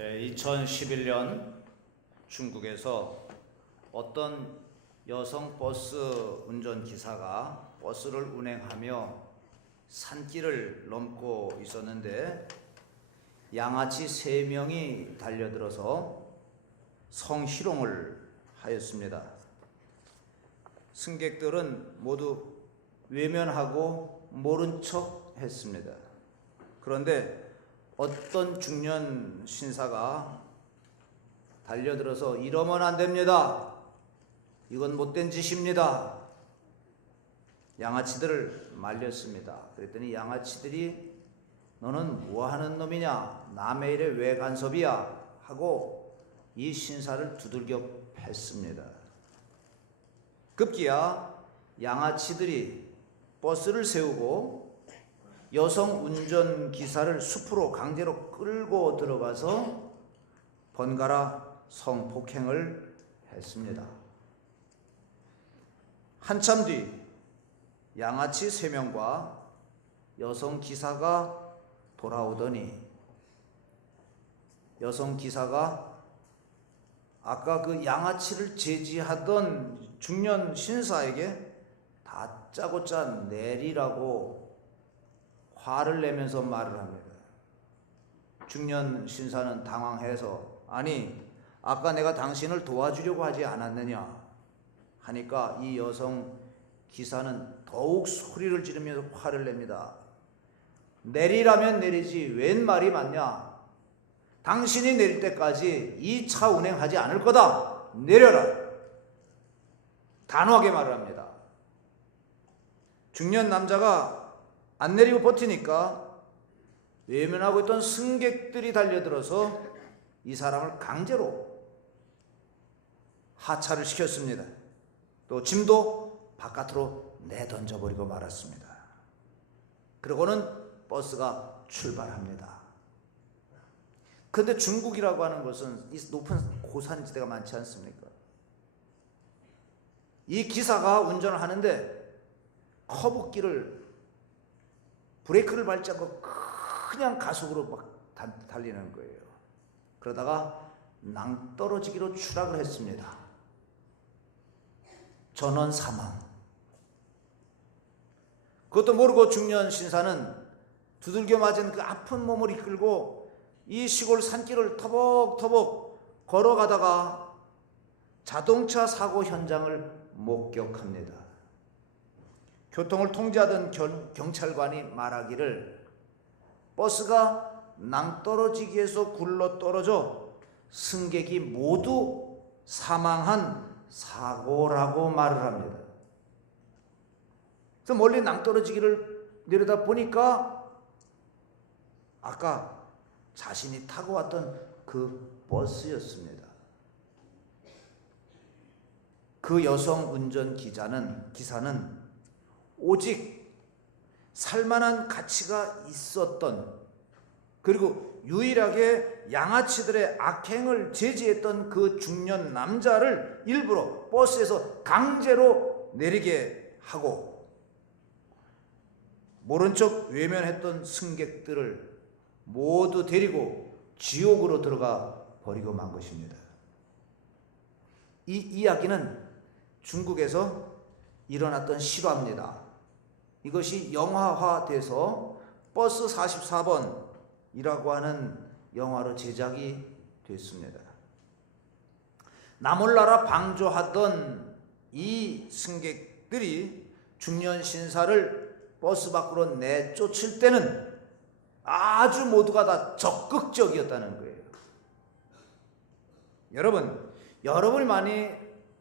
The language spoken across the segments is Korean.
2011년 중국에서 어떤 여성 버스 운전기사가 버스를 운행하며 산길을 넘고 있었는데 양아치 3명이 달려들어서 성희롱을 하였습니다. 승객들은 모두 외면하고 모른 척 했습니다. 그런데 어떤 중년 신사가 달려들어서 이러면 안 됩니다. 이건 못된 짓입니다. 양아치들을 말렸습니다. 그랬더니 양아치들이 너는 뭐하는 놈이냐? 남의 일에 왜 간섭이야? 하고 이 신사를 두들겨 팼습니다. 급기야 양아치들이 버스를 세우고 여성 운전기사를 숲으로 강제로 끌고 들어가서 번갈아 성폭행을 했습니다. 한참 뒤 양아치 3명과 여성 기사가 돌아오더니 여성 기사가 아까 그 양아치를 제지하던 중년 신사에게 다짜고짜 내리라고 화를 내면서 말을 합니다. 중년 신사는 당황해서 아니 아까 내가 당신을 도와주려고 하지 않았느냐 하니까 이 여성 기사는 더욱 소리를 지르면서 화를 냅니다. 내리라면 내리지 웬 말이 맞냐? 당신이 내릴 때까지 이 차 운행하지 않을 거다. 내려라. 단호하게 말을 합니다. 중년 남자가 안 내리고 버티니까 외면하고 있던 승객들이 달려들어서 이 사람을 강제로 하차를 시켰습니다. 또 짐도 바깥으로 내던져버리고 말았습니다. 그러고는 버스가 출발합니다. 그런데 중국이라고 하는 것은 이 높은 고산지대가 많지 않습니까? 이 기사가 운전을 하는데 커브길을 브레이크를 밟지 않고 그냥 가속으로 막 달리는 거예요. 그러다가 낭떠러지기로 추락을 했습니다. 전원 사망. 그것도 모르고 중년 신사는 두들겨 맞은 그 아픈 몸을 이끌고 이 시골 산길을 터벅터벅 걸어가다가 자동차 사고 현장을 목격합니다. 교통을 통제하던 경찰관이 말하기를 버스가 낭떠러지기에서 굴러 떨어져 승객이 모두 사망한 사고라고 말을 합니다. 그래서 멀리 낭떠러지기를 내려다 보니까 아까 자신이 타고 왔던 그 버스였습니다. 그 여성 운전 기사는 오직 살만한 가치가 있었던 그리고 유일하게 양아치들의 악행을 제지했던 그 중년 남자를 일부러 버스에서 강제로 내리게 하고 모른 척 외면했던 승객들을 모두 데리고 지옥으로 들어가 버리고 만 것입니다. 이 이야기는 중국에서 일어났던 실화입니다. 이것이 영화화돼서 버스 44번이라고 하는 영화로 제작이 됐습니다. 나몰라라 방조하던 이 승객들이 중년 신사를 버스 밖으로 내쫓을 때는 아주 모두가 다 적극적이었다는 거예요. 여러분만이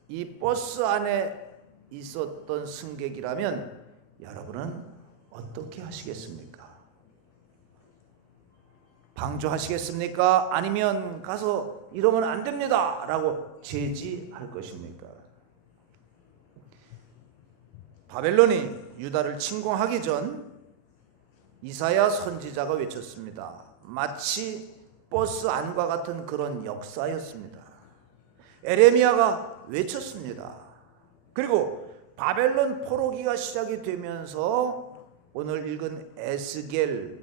이 버스 안에 있었던 승객이라면 여러분은 어떻게 하시겠습니까? 방조하시겠습니까? 아니면 가서 이러면 안 됩니다 라고 제지할 것입니까? 바벨론이 유다를 침공하기 전 이사야 선지자가 외쳤습니다. 마치 버스 안과 같은 그런 역사였습니다. 에레미야가 외쳤습니다. 그리고 바벨론 포로기가 시작이 되면서 오늘 읽은 에스겔이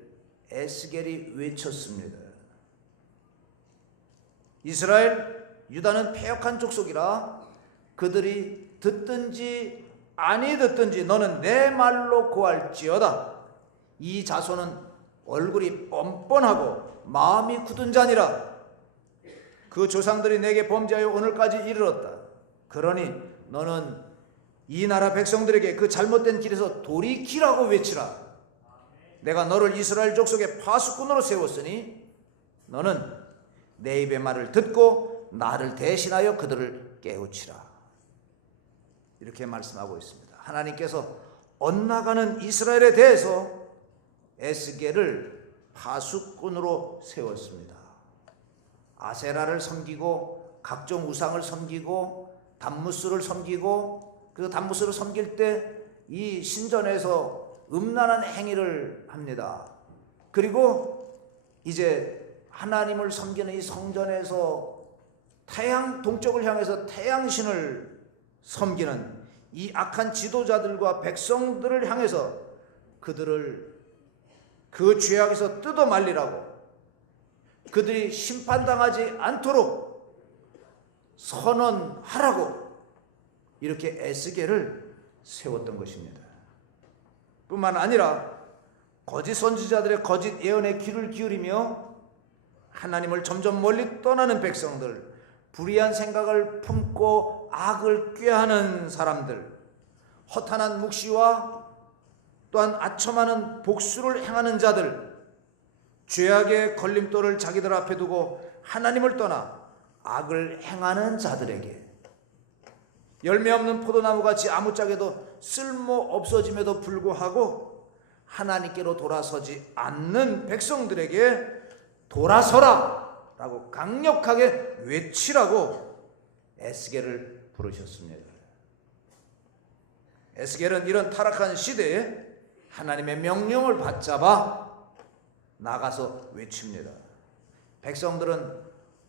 외쳤습니다. 이스라엘, 유다는 패역한 족속이라 그들이 듣든지 아니 듣든지 너는 내 말로 고할지어다. 이 자손은 얼굴이 뻔뻔하고 마음이 굳은 자니라. 그 조상들이 내게 범죄하여 오늘까지 이르렀다. 그러니 너는 이 나라 백성들에게 그 잘못된 길에서 돌이키라고 외치라. 내가 너를 이스라엘 족속의 파수꾼으로 세웠으니 너는 내 입의 말을 듣고 나를 대신하여 그들을 깨우치라. 이렇게 말씀하고 있습니다. 하나님께서 엇나가는 이스라엘에 대해서 에스겔을 파수꾼으로 세웠습니다. 아세라를 섬기고 각종 우상을 섬기고 단무스를 섬기고, 그 단무스를 섬길 때 이 신전에서 음란한 행위를 합니다. 그리고 이제 하나님을 섬기는 이 성전에서 태양 동쪽을 향해서 태양신을 섬기는 이 악한 지도자들과 백성들을 향해서 그들을 그 죄악에서 뜯어 말리라고, 그들이 심판당하지 않도록 선언하라고 이렇게 에스겔을 세웠던 것입니다. 뿐만 아니라 거짓 선지자들의 거짓 예언에 귀를 기울이며 하나님을 점점 멀리 떠나는 백성들, 불의한 생각을 품고 악을 꾀하는 사람들, 허탄한 묵시와 또한 아첨하는 복수를 행하는 자들, 죄악의 걸림돌을 자기들 앞에 두고 하나님을 떠나 악을 행하는 자들에게 열매 없는 포도나무같이 아무짝에도 쓸모 없어짐에도 불구하고 하나님께로 돌아서지 않는 백성들에게 돌아서라 라고 강력하게 외치라고 에스겔을 부르셨습니다. 에스겔은 이런 타락한 시대에 하나님의 명령을 받잡아 나가서 외칩니다. 백성들은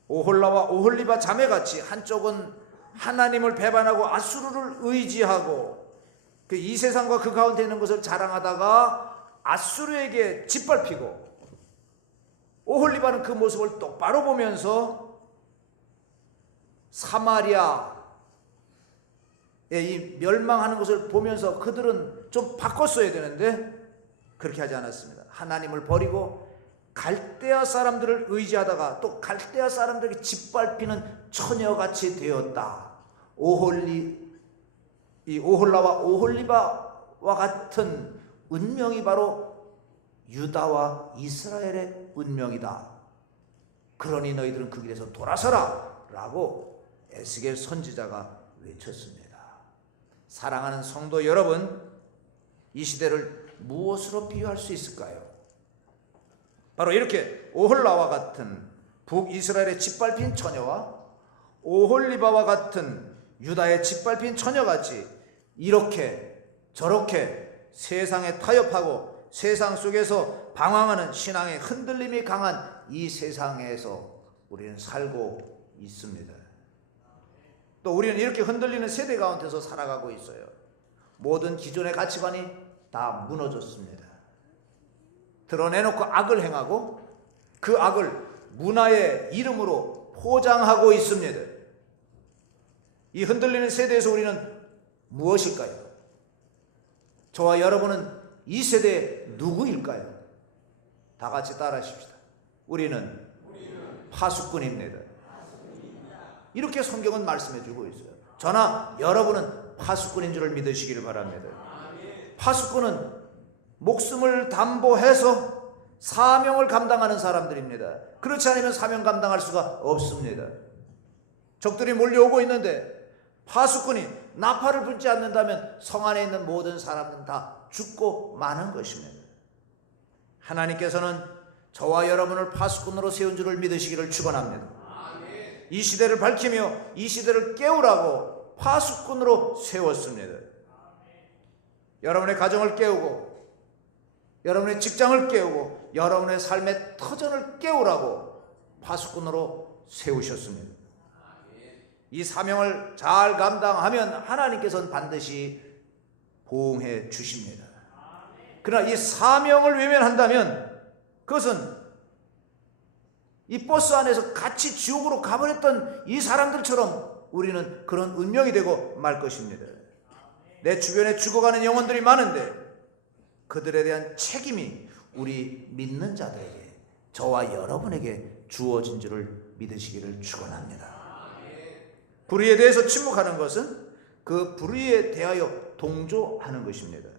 오홀라와 오홀리바 자매같이 한쪽은 하나님을 배반하고 아수르를 의지하고 그 이 세상과 그 가운데 있는 것을 자랑하다가 아수르에게 짓밟히고, 오홀리바는 그 모습을 똑바로 보면서 사마리아의 이 멸망하는 것을 보면서 그들은 좀 바꿨어야 되는데 그렇게 하지 않았습니다. 하나님을 버리고 갈대아 사람들을 의지하다가 또 갈대아 사람들에게 짓밟히는 처녀같이 되었다. 이 오홀라와 오홀리바와 같은 운명이 바로 유다와 이스라엘의 운명이다. 그러니 너희들은 그 길에서 돌아서라 라고 에스겔 선지자가 외쳤습니다. 사랑하는 성도 여러분, 이 시대를 무엇으로 비유할 수 있을까요? 바로 이렇게 오홀라와 같은 북이스라엘의 짓밟힌 처녀와 오홀리바와 같은 유다의 짓밟힌 처녀같이 이렇게 저렇게 세상에 타협하고 세상 속에서 방황하는 신앙의 흔들림이 강한 이 세상에서 우리는 살고 있습니다. 또 우리는 이렇게 흔들리는 세대 가운데서 살아가고 있어요. 모든 기존의 가치관이 다 무너졌습니다. 드러내놓고 악을 행하고 그 악을 문화의 이름으로 포장하고 있습니다. 이 흔들리는 세대에서 우리는 무엇일까요? 저와 여러분은 이 세대의 누구일까요? 다 같이 따라하십시다. 우리는 파수꾼입니다. 이렇게 성경은 말씀해 주고 있어요. 저나 여러분은 파수꾼인 줄을 믿으시기를 바랍니다. 파수꾼은 목숨을 담보해서 사명을 감당하는 사람들입니다. 그렇지 않으면 사명 감당할 수가 없습니다. 적들이 몰려오고 있는데 파수꾼이 나팔을 불지 않는다면 성 안에 있는 모든 사람은 다 죽고 마는 것입니다. 하나님께서는 저와 여러분을 파수꾼으로 세운 줄을 믿으시기를 축원합니다. 이 시대를 밝히며 이 시대를 깨우라고 파수꾼으로 세웠습니다. 여러분의 가정을 깨우고 여러분의 직장을 깨우고 여러분의 삶의 터전을 깨우라고 파수꾼으로 세우셨습니다. 이 사명을 잘 감당하면 하나님께서는 반드시 보응해 주십니다. 그러나 이 사명을 외면한다면 그것은 이 버스 안에서 같이 지옥으로 가버렸던 이 사람들처럼 우리는 그런 운명이 되고 말 것입니다. 내 주변에 죽어가는 영혼들이 많은데 그들에 대한 책임이 우리 믿는 자들에게, 저와 여러분에게 주어진 줄을 믿으시기를 축원합니다. 불의에 대해서 침묵하는 것은 그 불의에 대하여 동조하는 것입니다.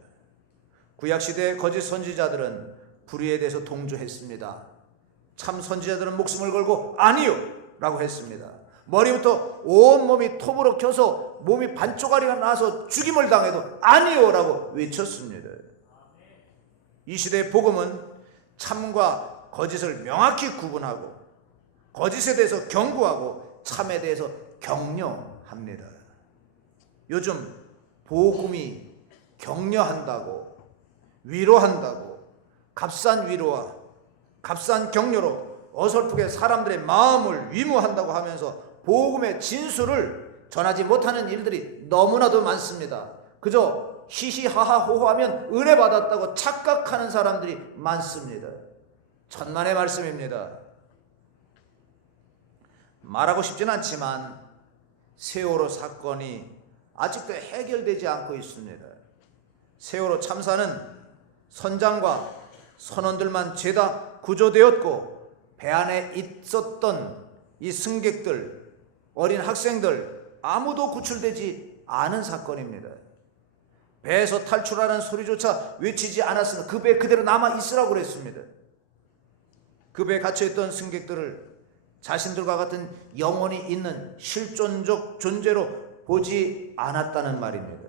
구약시대의 거짓 선지자들은 불의에 대해서 동조했습니다. 참 선지자들은 목숨을 걸고 아니요 라고 했습니다. 머리부터 온몸이 톱으로 켜서 몸이 반쪽아리가 나서 죽임을 당해도 아니요 라고 외쳤습니다. 이 시대의 복음은 참과 거짓을 명확히 구분하고 거짓에 대해서 경고하고 참에 대해서 격려합니다. 요즘 복음이 격려한다고, 위로한다고, 값싼 위로와 값싼 격려로 어설프게 사람들의 마음을 위무한다고 하면서 복음의 진수를 전하지 못하는 일들이 너무나도 많습니다. 그저 히히하하 호호하면 은혜 받았다고 착각하는 사람들이 많습니다. 천만의 말씀입니다. 말하고 싶진 않지만 세월호 사건이 아직도 해결되지 않고 있습니다. 세월호 참사는 선장과 선원들만 죄다 구조되었고 배 안에 있었던 이 승객들, 어린 학생들 아무도 구출되지 않은 사건입니다. 배에서 탈출하는 소리조차 외치지 않았으나 그 배에 그대로 남아 있으라고 그랬습니다. 그 배에 갇혀있던 승객들을 자신들과 같은 영혼이 있는 실존적 존재로 보지 않았다는 말입니다.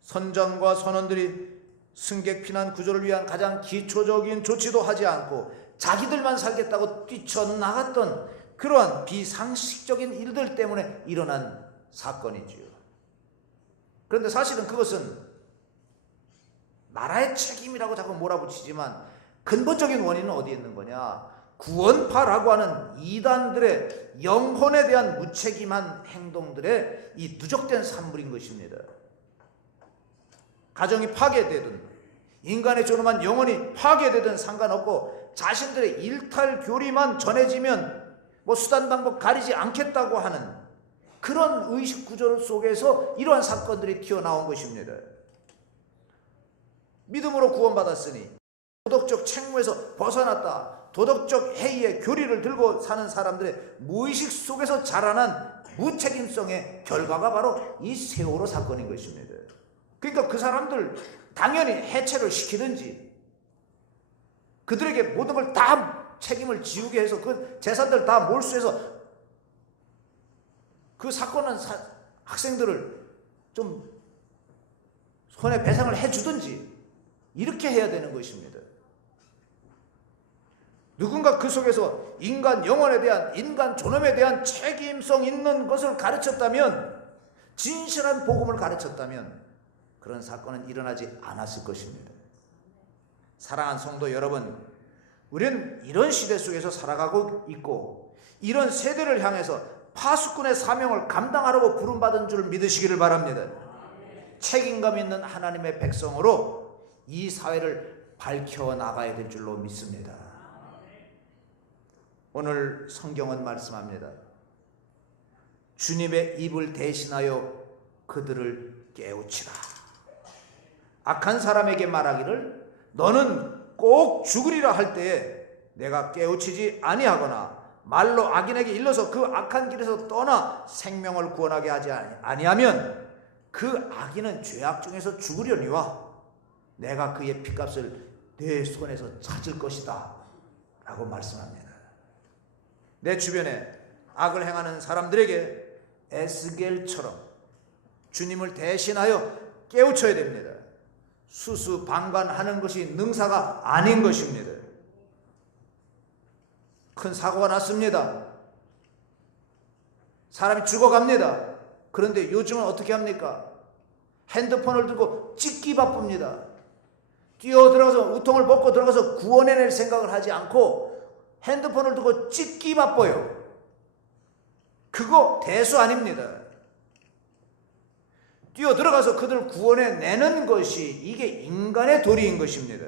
선장과 선원들이 승객 피난 구조를 위한 가장 기초적인 조치도 하지 않고 자기들만 살겠다고 뛰쳐나갔던 그러한 비상식적인 일들 때문에 일어난 사건이지요. 그런데 사실은 그것은 나라의 책임이라고 자꾸 몰아붙이지만 근본적인 원인은 어디에 있는 거냐? 구원파라고 하는 이단들의 영혼에 대한 무책임한 행동들의 이 누적된 산물인 것입니다. 가정이 파괴되든 인간의 존엄한 영혼이 파괴되든 상관없고 자신들의 일탈교리만 전해지면 뭐 수단 방법 가리지 않겠다고 하는 그런 의식 구조 속에서 이러한 사건들이 튀어나온 것입니다. 믿음으로 구원받았으니 도덕적 책무에서 벗어났다, 도덕적 해이의 교리를 들고 사는 사람들의 무의식 속에서 자라난 무책임성의 결과가 바로 이 세월호 사건인 것입니다. 그러니까 그 사람들 당연히 해체를 시키든지 그들에게 모든 걸 다 책임을 지우게 해서 그 재산들 다 몰수해서 그 사건은 학생들을 좀 손해배상을 해주든지 이렇게 해야 되는 것입니다. 누군가 그 속에서 인간 영혼에 대한, 인간 존엄에 대한 책임성 있는 것을 가르쳤다면, 진실한 복음을 가르쳤다면 그런 사건은 일어나지 않았을 것입니다. 사랑하는 성도 여러분, 우리는 이런 시대 속에서 살아가고 있고 이런 세대를 향해서 파수꾼의 사명을 감당하라고 부름받은 줄 믿으시기를 바랍니다. 책임감 있는 하나님의 백성으로 이 사회를 밝혀나가야 될 줄로 믿습니다. 오늘 성경은 말씀합니다. 주님의 입을 대신하여 그들을 깨우치라. 악한 사람에게 말하기를 너는 꼭 죽으리라 할 때에 내가 깨우치지 아니하거나 말로 악인에게 일러서 그 악한 길에서 떠나 생명을 구원하게 하지 아니하면 그 악인은 죄악 중에서 죽으려니와 내가 그의 핏값을 내 손에서 찾을 것이다 라고 말씀합니다. 내 주변에 악을 행하는 사람들에게 에스겔처럼 주님을 대신하여 깨우쳐야 됩니다. 수수방관하는 것이 능사가 아닌 것입니다. 큰 사고가 났습니다. 사람이 죽어갑니다. 그런데 요즘은 어떻게 합니까? 핸드폰을 들고 찍기 바쁩니다. 뛰어들어가서 우통을 벗고 들어가서 구원해낼 생각을 하지 않고 핸드폰을 들고 찍기 바빠요. 그거 대수 아닙니다. 뛰어들어가서 그들 구원해내는 것이 이게 인간의 도리인 것입니다.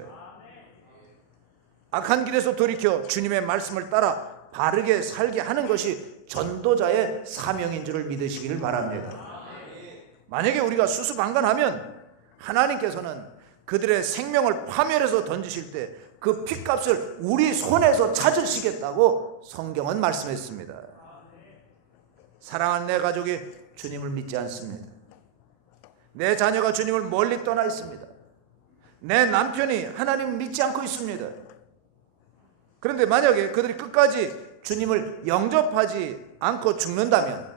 악한 길에서 돌이켜 주님의 말씀을 따라 바르게 살게 하는 것이 전도자의 사명인 줄을 믿으시기를 바랍니다. 만약에 우리가 수수방관하면 하나님께서는 그들의 생명을 파멸해서 던지실 때 그 핏값을 우리 손에서 찾으시겠다고 성경은 말씀했습니다. 사랑하는 내 가족이 주님을 믿지 않습니다. 내 자녀가 주님을 멀리 떠나 있습니다. 내 남편이 하나님을 믿지 않고 있습니다. 그런데 만약에 그들이 끝까지 주님을 영접하지 않고 죽는다면,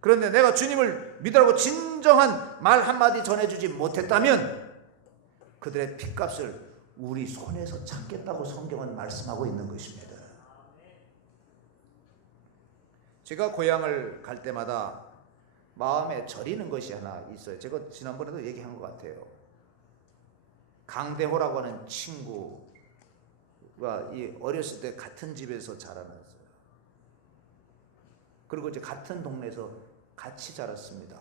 그런데 내가 주님을 믿으라고 진정한 말 한마디 전해주지 못했다면 그들의 핏값을 우리 손에서 찾겠다고 성경은 말씀하고 있는 것입니다. 제가 고향을 갈 때마다 마음에 저리는 것이 하나 있어요. 제가 지난번에도 얘기한 것 같아요. 강대호라고 하는 친구가 어렸을 때 같은 집에서 자라났어요. 그리고 이제 같은 동네에서 같이 자랐습니다.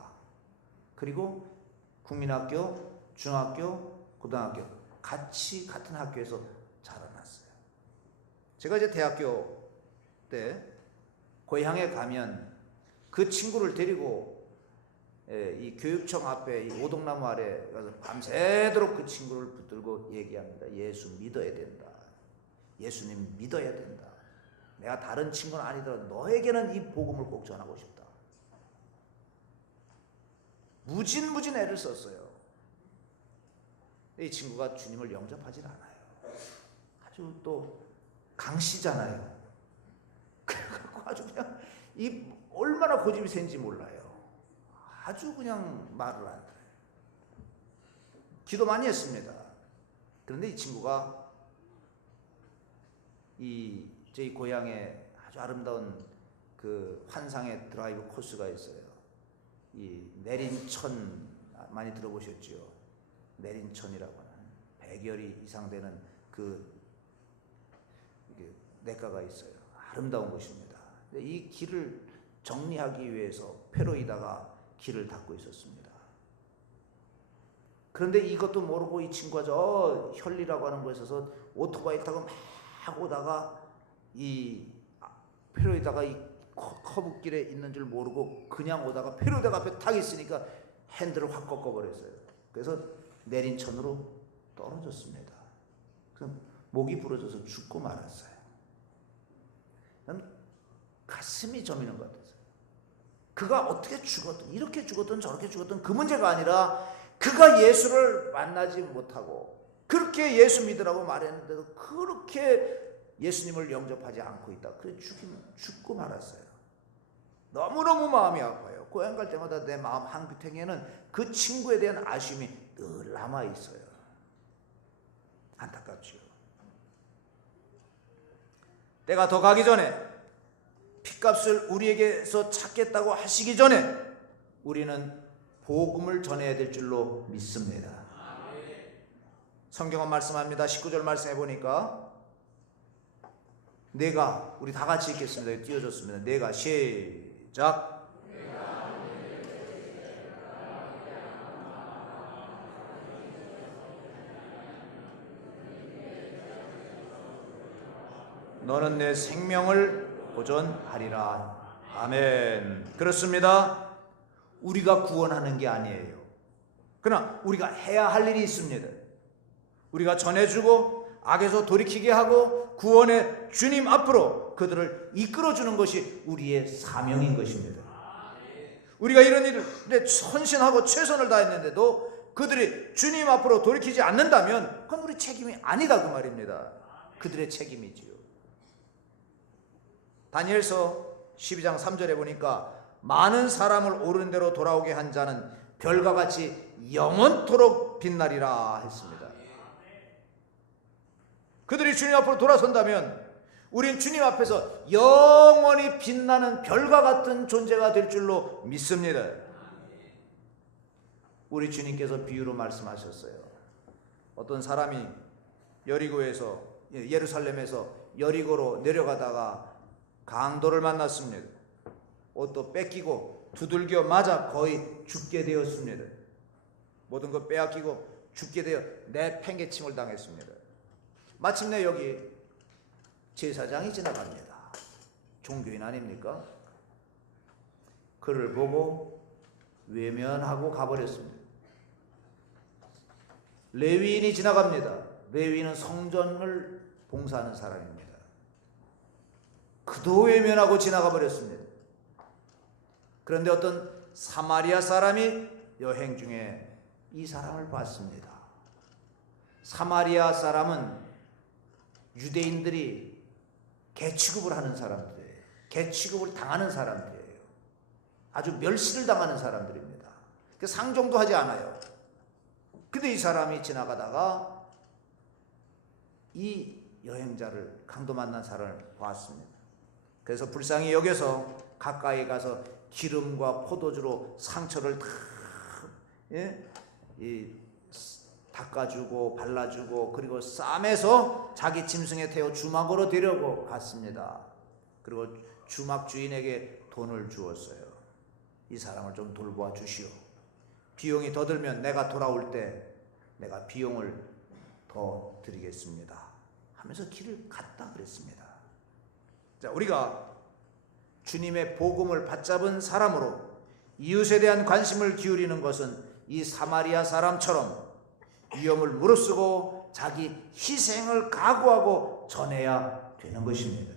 그리고 국민학교, 중학교, 고등학교 같이 같은 학교에서 자라났어요. 제가 이제 대학교 때 고향에 가면 그 친구를 데리고 이 교육청 앞에 이 오동나무 아래 가서 밤새도록 그 친구를 붙들고 얘기합니다. 예수 믿어야 된다. 예수님 믿어야 된다. 내가 다른 친구는 아니더라도 너에게는 이 복음을 꼭 전하고 싶다. 무진 애를 썼어요. 이 친구가 주님을 영접하지 않아요. 아주 또 강시잖아요. 그래갖고 아주 그냥 이 얼마나 고집이 센지 몰라요. 아주 그냥 말을 안 들어요. 기도 많이 했습니다. 그런데 이 친구가 저희 고향에 아주 아름다운 그 환상의 드라이브 코스가 있어요. 이 내린천 많이 들어보셨죠? 내린천이라고 하는 100여리 이상 되는 그 냇가가 있어요. 아름다운 곳입니다. 이 길을 정리하기 위해서 페로이다가 길을 닦고 있었습니다. 그런데 이것도 모르고 이 친구가 저 혈리라고 하는 곳에서 오토바이 타고 막 오다가 이 페로이다가 이 커브길에 있는 줄 모르고 그냥 오다가 페로이다가 앞에 탁 있으니까 핸들을 확 꺾어버렸어요. 그래서 내린천으로 떨어졌습니다. 그래서 목이 부러져서 죽고 말았어요. 난 가슴이 저미는 것 같았어요. 그가 어떻게 죽었든 이렇게 죽었든 저렇게 죽었든 그 문제가 아니라 그가 예수를 만나지 못하고 그렇게 예수 믿으라고 말했는데도 그렇게 예수님을 영접하지 않고 있다. 그래 죽고 말았어요. 너무너무 마음이 아파요. 고향 갈 때마다 내 마음 한구탱이에는 그 친구에 대한 아쉬움이 늘 남아 있어요. 안타깝죠. 때가 더 가기 전에 핏값을 우리에게서 찾겠다고 하시기 전에 우리는 복음을 전해야 될 줄로 믿습니다. 성경은 말씀합니다. 19절 말씀해 보니까 내가, 우리 다 같이 읽겠습니다. 띄워줬습니다. 내가 시작. 너는 내 생명을 보존하리라. 아멘. 그렇습니다. 우리가 구원하는 게 아니에요. 그러나 우리가 해야 할 일이 있습니다. 우리가 전해주고 악에서 돌이키게 하고 구원의 주님 앞으로 그들을 이끌어주는 것이 우리의 사명인 것입니다. 우리가 이런 일에 헌신하고 최선을 다했는데도 그들이 주님 앞으로 돌이키지 않는다면 그건 우리 책임이 아니다 그 말입니다. 그들의 책임이지요. 다니엘서 12장 3절에 보니까 많은 사람을 옳은 대로 돌아오게 한 자는 별과 같이 영원토록 빛나리라 했습니다. 그들이 주님 앞으로 돌아선다면 우린 주님 앞에서 영원히 빛나는 별과 같은 존재가 될 줄로 믿습니다. 우리 주님께서 비유로 말씀하셨어요. 어떤 사람이 예루살렘에서 여리고로 내려가다가 강도를 만났습니다. 옷도 뺏기고 두들겨 맞아 거의 죽게 되었습니다. 모든 것 빼앗기고 죽게 되어 내팽개침을 당했습니다. 마침내 여기 제사장이 지나갑니다. 종교인 아닙니까? 그를 보고 외면하고 가버렸습니다. 레위인이 지나갑니다. 레위인은 성전을 봉사하는 사람입니다. 그도 외면하고 지나가 버렸습니다. 그런데 어떤 사마리아 사람이 여행 중에 이 사람을 봤습니다. 사마리아 사람은 유대인들이 개취급을 하는 사람들이에요. 개취급을 당하는 사람들이에요. 아주 멸시를 당하는 사람들입니다. 상종도 하지 않아요. 근데 이 사람이 지나가다가 이 여행자를, 강도 만난 사람을 봤습니다. 그래서 불쌍히 여겨서 가까이 가서 기름과 포도주로 상처를 다 닦아주고 발라주고, 그리고 쌈에서 자기 짐승에 태워 주막으로 데려고 갔습니다. 그리고 주막 주인에게 돈을 주었어요. 이 사람을 좀 돌보아 주시오. 비용이 더 들면 내가 돌아올 때 내가 비용을 더 드리겠습니다 하면서 길을 갔다 그랬습니다. 자, 우리가 주님의 복음을 받잡은 사람으로 이웃에 대한 관심을 기울이는 것은 이 사마리아 사람처럼 위험을 무릅쓰고 자기 희생을 각오하고 전해야 되는 것입니다.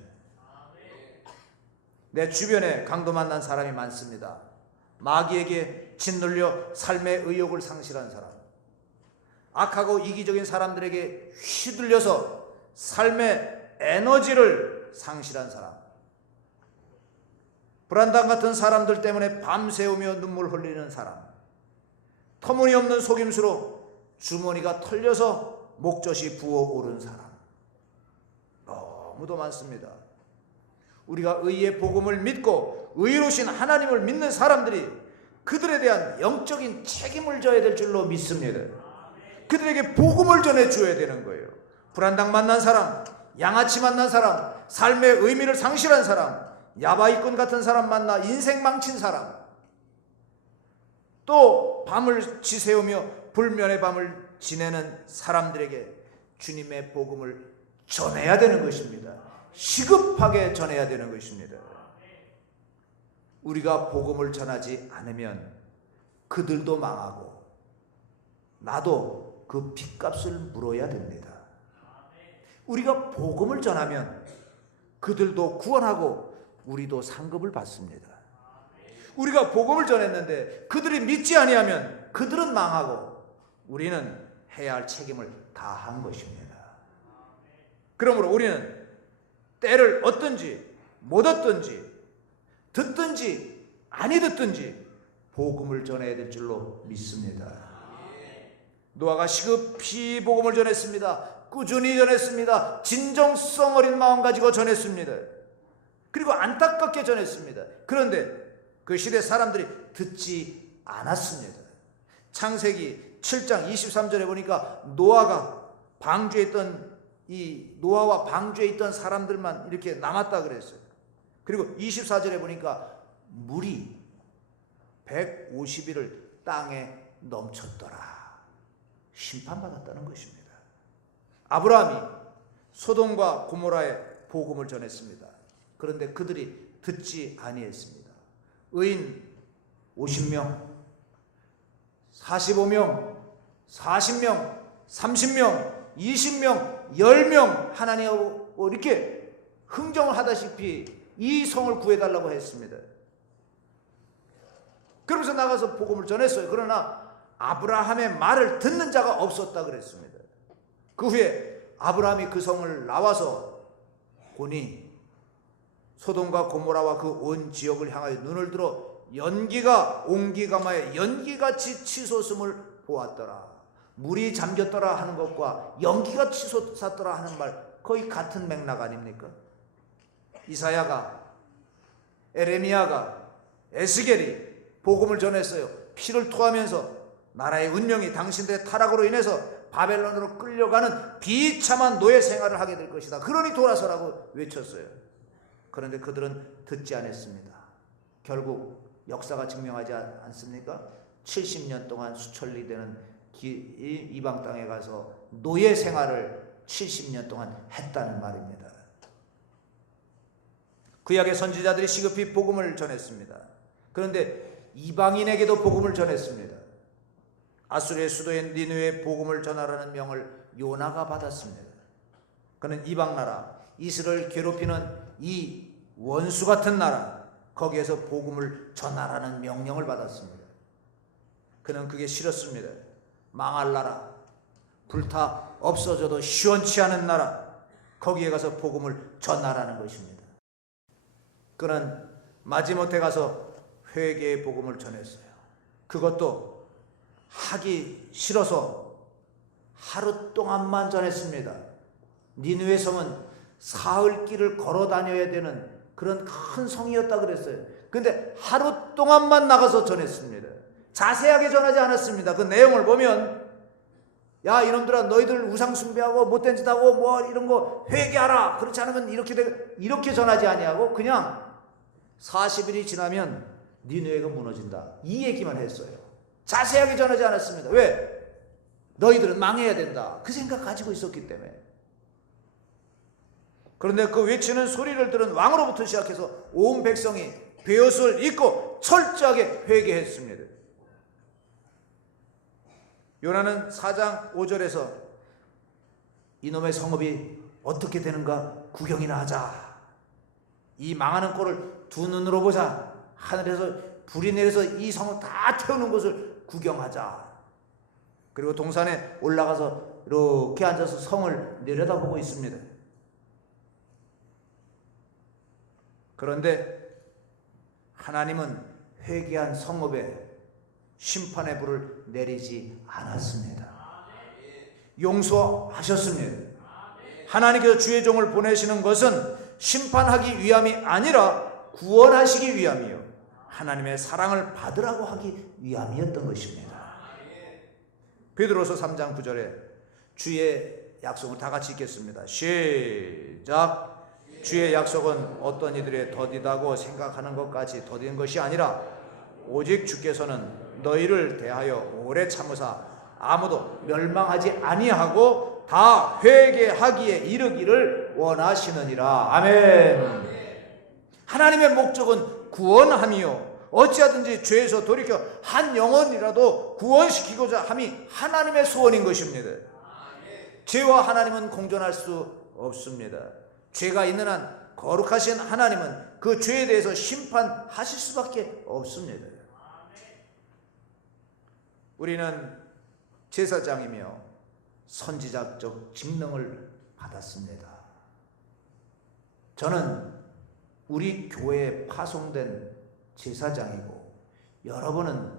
내 주변에 강도 만난 사람이 많습니다. 마귀에게 짓눌려 삶의 의욕을 상실한 사람, 악하고 이기적인 사람들에게 휘둘려서 삶의 에너지를 상실한 사람, 불안당 같은 사람들 때문에 밤새우며 눈물 흘리는 사람, 터무니없는 속임수로 주머니가 털려서 목젖이 부어오른 사람, 너무도 많습니다. 우리가 의의 복음을 믿고 의로우신 하나님을 믿는 사람들이 그들에 대한 영적인 책임을 져야 될 줄로 믿습니다. 그들에게 복음을 전해줘야 되는 거예요. 불안당 만난 사람, 양아치 만난 사람, 삶의 의미를 상실한 사람, 야바이꾼 같은 사람 만나 인생 망친 사람, 또 밤을 지새우며 불면의 밤을 지내는 사람들에게 주님의 복음을 전해야 되는 것입니다. 시급하게 전해야 되는 것입니다. 우리가 복음을 전하지 않으면 그들도 망하고 나도 그 핏값을 물어야 됩니다. 우리가 복음을 전하면 그들도 구원하고 우리도 상급을 받습니다. 우리가 복음을 전했는데 그들이 믿지 아니하면 그들은 망하고 우리는 해야 할 책임을 다한 것입니다. 그러므로 우리는 때를 얻든지 못 얻든지 듣든지 아니 듣든지 복음을 전해야 될 줄로 믿습니다. 노아가 시급히 복음을 전했습니다. 꾸준히 전했습니다. 진정성 어린 마음 가지고 전했습니다. 그리고 안타깝게 전했습니다. 그런데 그 시대 사람들이 듣지 않았습니다. 창세기 7장 23절에 보니까 노아가 방주에 있던 이 노아와 방주에 있던 사람들만 이렇게 남았다 그랬어요. 그리고 24절에 보니까 물이 150일을 땅에 넘쳤더라. 심판받았다는 것입니다. 아브라함이 소돔과 고모라에 복음을 전했습니다. 그런데 그들이 듣지 아니했습니다. 의인 50명, 45명, 40명, 30명, 20명, 10명 하나님하고 이렇게 흥정을 하다시피 이 성을 구해달라고 했습니다. 그러면서 나가서 복음을 전했어요. 그러나 아브라함의 말을 듣는 자가 없었다 그랬습니다. 그 후에 아브라함이 그 성을 나와서 보니 소돔과 고모라와 그 온 지역을 향하여 눈을 들어 연기가 옹기가마에 연기같이 치솟음을 보았더라. 물이 잠겼더라 하는 것과 연기가 치솟았더라 하는 말 거의 같은 맥락 아닙니까? 이사야가, 에레미야가, 에스겔이 복음을 전했어요. 피를 토하면서 나라의 운명이 당신들의 타락으로 인해서 바벨론으로 끌려가는 비참한 노예 생활을 하게 될 것이다. 그러니 돌아서라고 외쳤어요. 그런데 그들은 듣지 않았습니다. 결국 역사가 증명하지 않습니까? 70년 동안 수천리 되는 이방 땅에 가서 노예 생활을 70년 동안 했다는 말입니다. 구약의 선지자들이 시급히 복음을 전했습니다. 그런데 이방인에게도 복음을 전했습니다. 아수르의 수도인 니느웨에 복음을 전하라는 명을 요나가 받았습니다. 그는 이방 나라, 이스라엘을 괴롭히는 이 원수 같은 나라, 거기에서 복음을 전하라는 명령을 받았습니다. 그는 그게 싫었습니다. 망할 나라, 불타 없어져도 시원치 않은 나라, 거기에 가서 복음을 전하라는 것입니다. 그는 마지못해 가서 회개의 복음을 전했어요. 그것도 하기 싫어서 하루 동안만 전했습니다. 니느웨 성은 사흘 길을 걸어 다녀야 되는 그런 큰 성이었다 그랬어요. 근데 하루 동안만 나가서 전했습니다. 자세하게 전하지 않았습니다. 그 내용을 보면, 야 이놈들아, 너희들 우상 숭배하고 못된 짓 하고 뭐 이런 거 회개하라, 그렇지 않으면 이렇게 전하지 아니하고 그냥 40일이 지나면 니느웨가 무너진다, 이 얘기만 했어요. 자세하게 전하지 않았습니다. 왜? 너희들은 망해야 된다, 그 생각 가지고 있었기 때문에. 그런데 그 외치는 소리를 들은 왕으로부터 시작해서 온 백성이 베옷을 입고 철저하게 회개했습니다. 요나는 4장 5절에서 이놈의 성읍이 어떻게 되는가 구경이나 하자, 이 망하는 꼴을 두 눈으로 보자, 하늘에서 불이 내려서 이 성을 다 태우는 것을 구경하자. 그리고 동산에 올라가서 이렇게 앉아서 성을 내려다보고 있습니다. 그런데 하나님은 회개한 성읍에 심판의 불을 내리지 않았습니다. 용서하셨습니다. 하나님께서 주의 종을 보내시는 것은 심판하기 위함이 아니라 구원하시기 위함이요, 하나님의 사랑을 받으라고 하기 위함이었던 것입니다. 베드로서 3장 9절에 주의 약속을 다 같이 읽겠습니다. 시작. 주의 약속은 어떤 이들의 더디다고 생각하는 것까지 더딘 것이 아니라 오직 주께서는 너희를 대하여 오래 참으사 아무도 멸망하지 아니하고 다 회개하기에 이르기를 원하시느니라. 아멘. 하나님의 목적은 구원함이요, 어찌하든지 죄에서 돌이켜 한 영혼이라도 구원시키고자 함이 하나님의 소원인 것입니다. 죄와 하나님은 공존할 수 없습니다. 죄가 있는 한 거룩하신 하나님은 그 죄에 대해서 심판하실 수밖에 없습니다. 우리는 제사장이며 선지자적 직능을 받았습니다. 저는 우리 교회에 파송된 제사장이고, 여러분은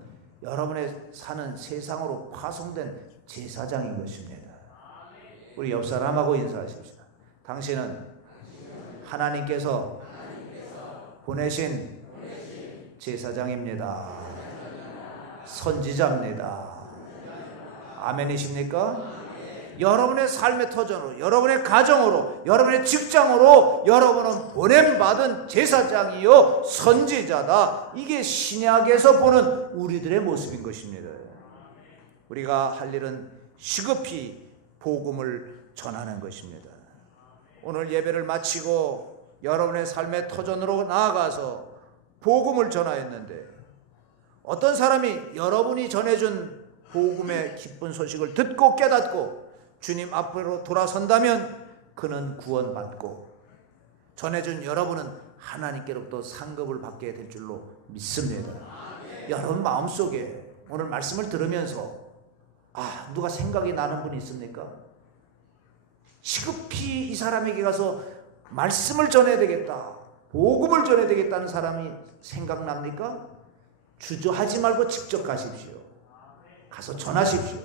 여러분의 사는 세상으로 파송된 제사장인 것입니다. 우리 옆 사람하고 인사하십시다. 당신은 하나님께서 보내신 제사장입니다. 선지자입니다. 아멘이십니까? 여러분의 삶의 터전으로, 여러분의 가정으로, 여러분의 직장으로 여러분은 보냄받은 제사장이요 선지자다. 이게 신약에서 보는 우리들의 모습인 것입니다. 우리가 할 일은 시급히 복음을 전하는 것입니다. 오늘 예배를 마치고 여러분의 삶의 터전으로 나아가서 복음을 전하였는데, 어떤 사람이 여러분이 전해준 복음의 기쁜 소식을 듣고 깨닫고 주님 앞으로 돌아선다면 그는 구원받고, 전해준 여러분은 하나님께로부터 상급을 받게 될 줄로 믿습니다. 여러분 마음속에 오늘 말씀을 들으면서 누가 생각이 나는 분이 있습니까? 시급히 이 사람에게 가서 말씀을 전해야 되겠다, 복음을 전해야 되겠다는 사람이 생각납니까? 주저하지 말고 직접 가십시오. 가서 전하십시오.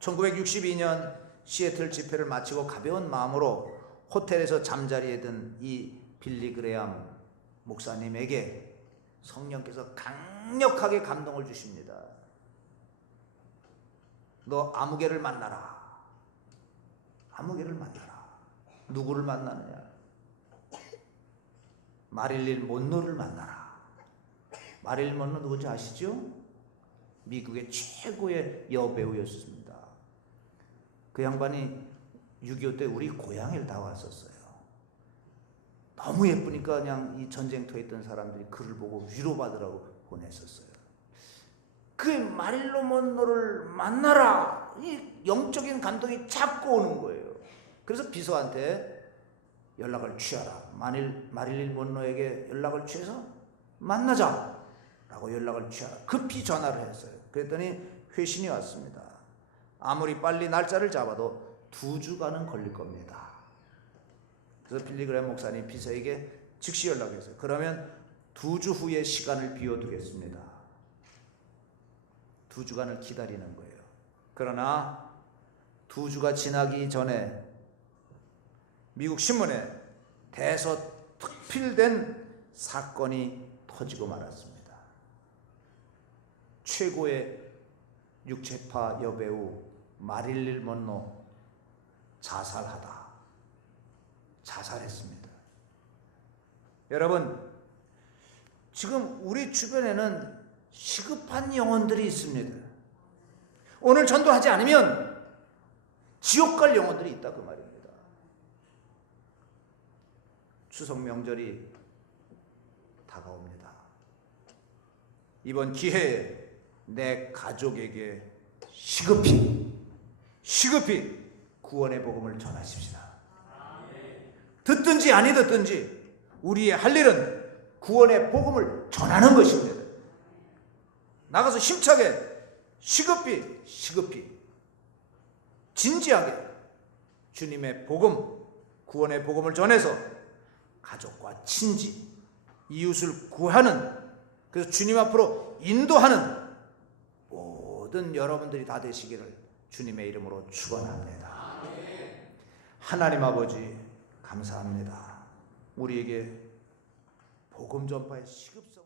1962년 시애틀 집회를 마치고 가벼운 마음으로 호텔에서 잠자리에 든 이 빌리 그레암 목사님에게 성령께서 강력하게 감동을 주십니다. 너 아무개를 만나라. 아무개를 만나라. 누구를 만나느냐? 마릴린 monroe를 만나라. 마릴린 monroe 누군지 아시죠? 미국의 최고의 여배우였습니다. 그 양반이 6.25 때 우리 고향에 다 왔었어요. 너무 예쁘니까 그냥 이 전쟁터에 있던 사람들이 그를 보고 위로받으라고 보냈었어요. 그 마릴로 먼로를 만나라. 이 영적인 감동이 자꾸 오는 거예요. 그래서 비서한테 연락을 취하라. 마릴린 먼로에게 연락을 취해서 만나자 라고 연락을 취하라. 급히 전화를 했어요. 그랬더니 회신이 왔습니다. 아무리 빨리 날짜를 잡아도 2주간은 걸릴 겁니다. 그래서 빌리그레임 목사님 비서에게 즉시 연락했어요. 그러면 2주 후에 시간을 비워두겠습니다. 2주간을 기다리는 거예요. 그러나 2주가 지나기 전에 미국 신문에 대서특필된 사건이 터지고 말았습니다. 최고의 육체파 여배우 마릴린 먼로 자살했습니다. 여러분, 지금 우리 주변에는 시급한 영혼들이 있습니다. 오늘 전도하지 않으면 지옥 갈 영혼들이 있다 그 말입니다. 추석 명절이 다가옵니다. 이번 기회에 내 가족에게 시급히 구원의 복음을 전하십시다. 듣든지 아니 듣든지 우리의 할 일은 구원의 복음을 전하는 것입니다. 나가서 힘차게 시급히 진지하게 주님의 복음, 구원의 복음을 전해서 가족과 친지, 이웃을 구하는, 그래서 주님 앞으로 인도하는 모든 여러분들이 다 되시기를 주님의 이름으로 축원합니다. 하나님 아버지 감사합니다. 우리에게 복음 전파의 시급성